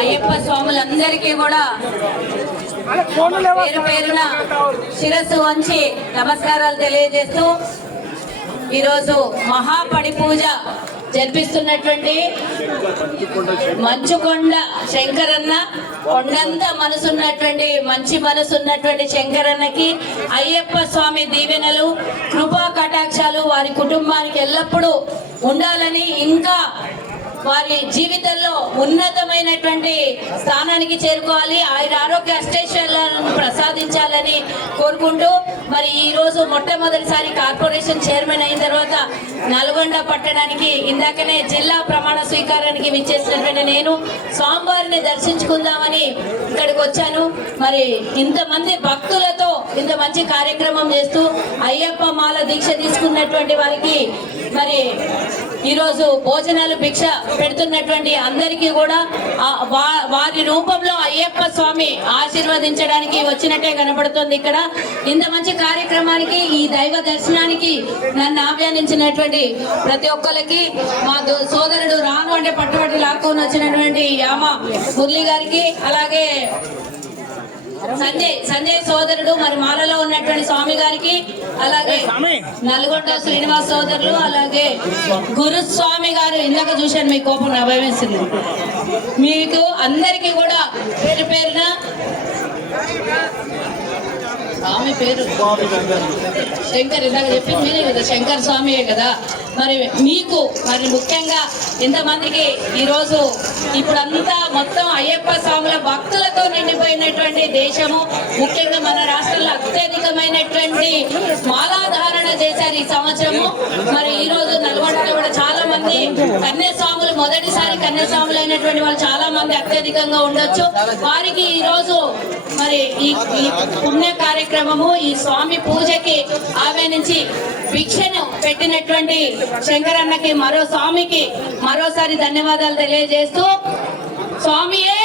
అయ్యప్ప స్వాములందరికీ కూడా పేరు పేరున శిరస్సు వంచి నమస్కారాలు తెలియజేస్తూ ఈరోజు మహాపడి పూజ జరిపిస్తున్నటువంటి మంచుకొండ శంకరన్న కొండంత మనసున్నటువంటి మంచి మనసు ఉన్నటువంటి శంకరన్నకి అయ్యప్ప స్వామి దీవెనలు కృప అవకాశాలు వారి కుటుంబానికి ఎల్లప్పుడూ ఉండాలని ఇంకా వారి జీవితంలో ఉన్నతమైనటువంటి స్థానానికి చేరుకోవాలి. ఆయన ఆరోగ్య అష్టైశ్వర్యాలను ప్రసాదించాలని కోరుకుంటూ మరి ఈ రోజు మొట్టమొదటిసారి కార్పొరేషన్ చైర్మన్ అయిన తర్వాత నల్గొండ పట్టణానికి ఇందాకనే జిల్లా ప్రమాణ స్వీకారానికి విచ్చేసినటువంటి నేను. స్వామివారిని దర్శించుకుందామని ఇక్కడికి వచ్చాను. మరి ఇంతమంది భక్తులతో ఇంత మంచి కార్యక్రమం చేస్తూ అయ్యప్ప మాల దీక్ష తీసుకున్నటువంటి వారికి మరి ఈరోజు భోజనాలు భిక్ష పెడుతున్నటువంటి అందరికీ కూడా వారి రూపంలో అయ్యప్ప స్వామి ఆశీర్వదించడానికి వచ్చినట్టే కనబడుతుంది ఇక్కడ. ఇంత మంచి కార్యక్రమానికి ఈ దైవ దర్శనానికి నన్ను ఆహ్వానించినటువంటి ప్రతి ఒక్కరికి మా సోదరుడు రాను అంటే పట్టుబట్టి లాక్కొని వచ్చినటువంటి యామ మురళి గారికి అలాగే సంజయ్ సంజయ్ సోదరుడు మరి మాలలో ఉన్నటువంటి స్వామి గారికి అలాగే నల్గొండ శ్రీనివాస్ సోదరులు అలాగే గురుస్వామి గారు ఇందాక చూశాను మీ కోపం నా భయం వేసింది. మీకు అందరికీ కూడా పేరు పేరున స్వామి పేరు శంకర్ ఇందాక చెప్పి మీరే కదా శంకర్ స్వామియే కదా. మరి మీకు మరి ముఖ్యంగా ఇంతమందికి ఈరోజు ఇప్పుడంతా మొత్తం అయ్యప్ప స్వాముల భక్తులతో నిండిపోయినటువంటి దేశము ముఖ్యంగా మన రాష్ట్రంలో అత్యధికమైనటువంటి మాలాధారణ చేశారు ఈ సంవత్సరము. మరి ఈ రోజు నల్గొండలో కూడా చాలా మంది కన్యాస్వాములు మొదటిసారి కన్యాస్వాములు అయినటువంటి వాళ్ళు చాలా మంది అత్యధికంగా ఉండొచ్చు. వారికి ఈ రోజు మరి ఈ పుణ్య కార్యక్రమము ఈ స్వామి పూజకి ఆహ్వానించి భిక్షను పెట్టినటువంటి శంకరన్నకి మరో స్వామికి మరోసారి ధన్యవాదాలు తెలియజేస్తూ స్వామియే